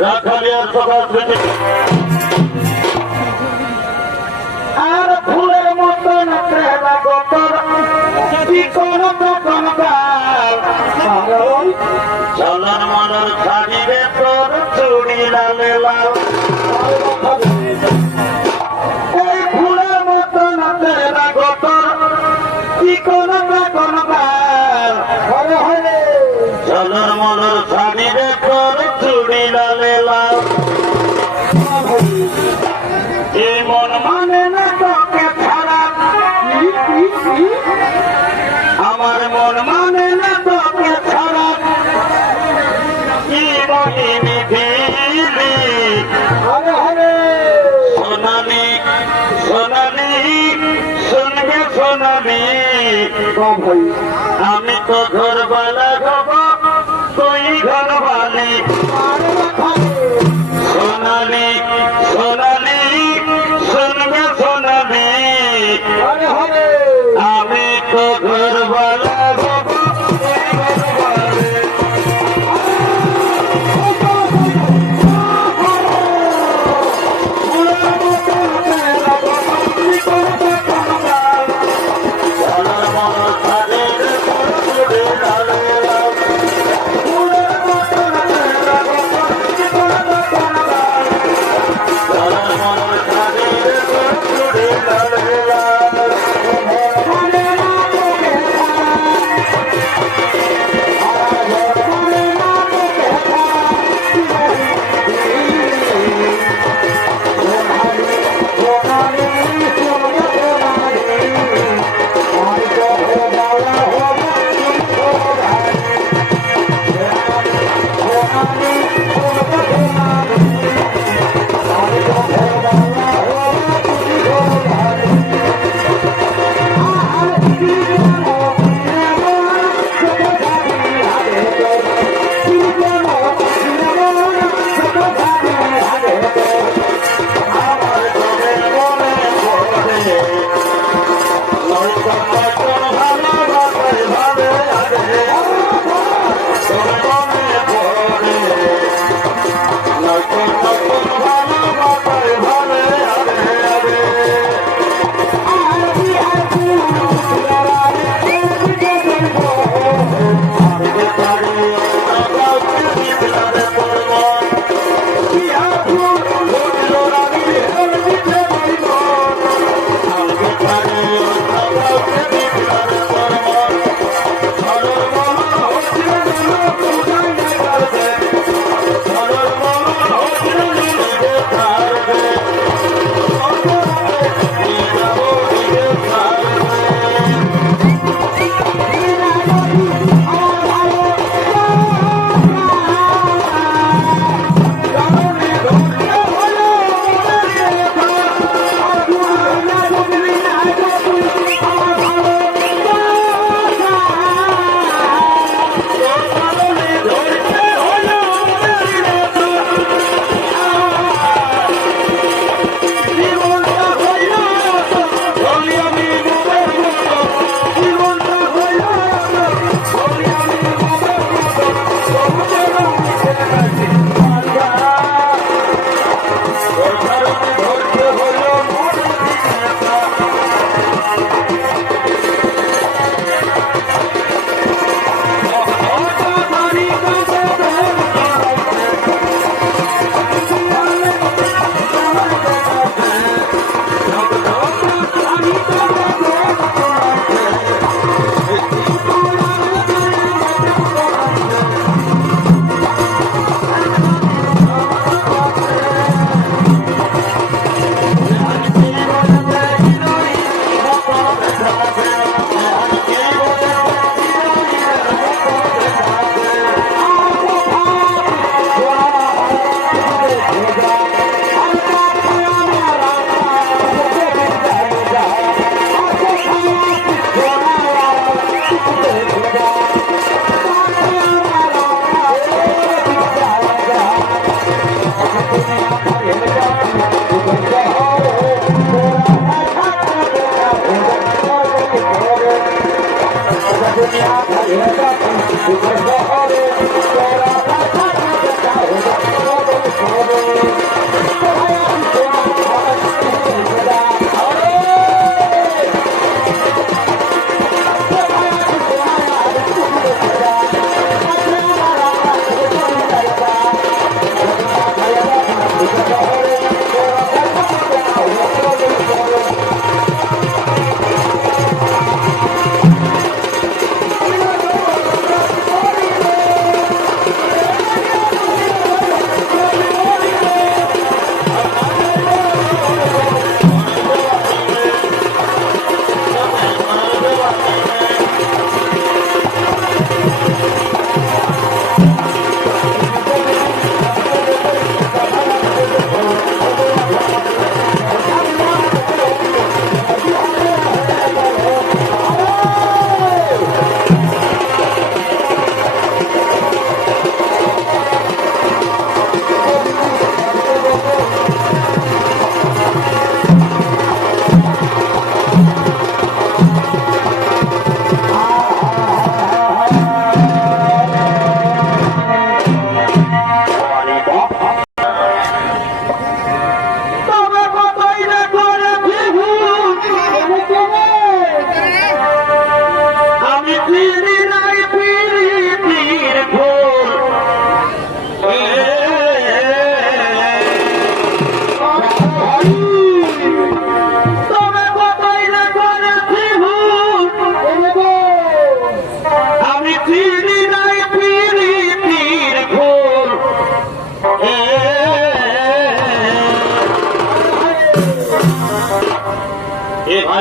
রাখালিয়ার সভা থেকে আর ফুলের মতো নাচে লাগতর কি কোন কোন গাল ছাড়িবে তোর চুড়ি লালেলা আমার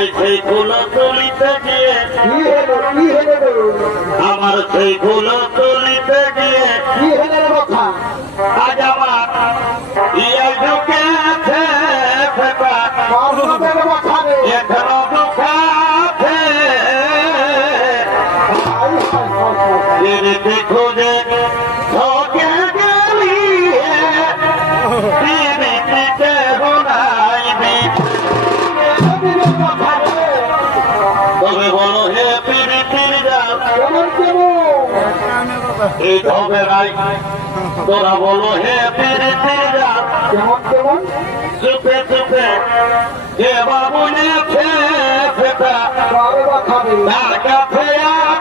সেই ফুল তুলিতে গিয়ে আমার সেই ফুল এই হবে নাই তোরা বলো হে কেমন কেমন? চুপে চুপে হে বাবু নেছে ফেটা তার কাছে আছে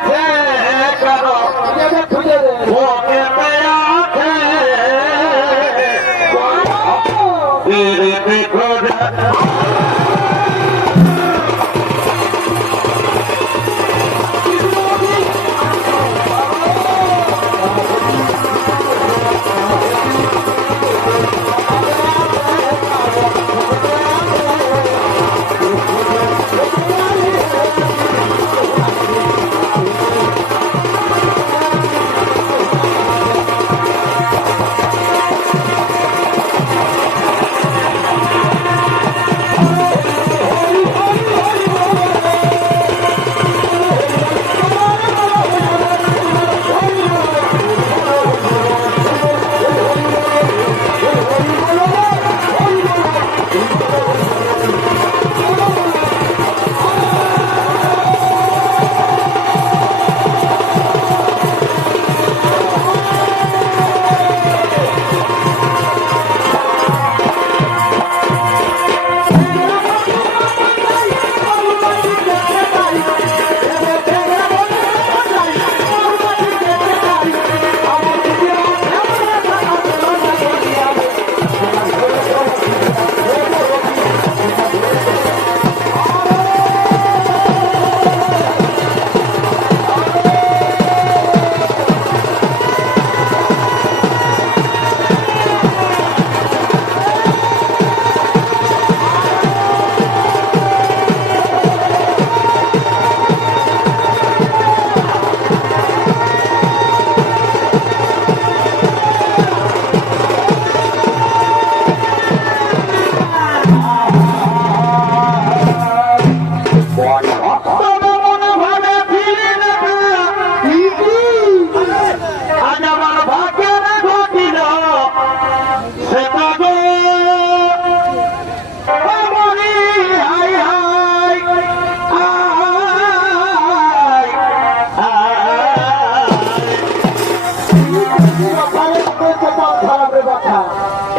রে কথা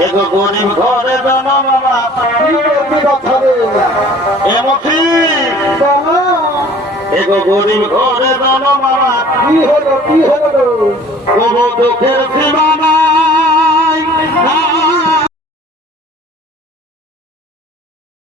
এগো গরিব ঘরে জানো মামা কি করবি কথা রে এমতি এগো গরিব ঘরে জানো কি হলো কি হলো? কোনো দুঃখের সীমানা।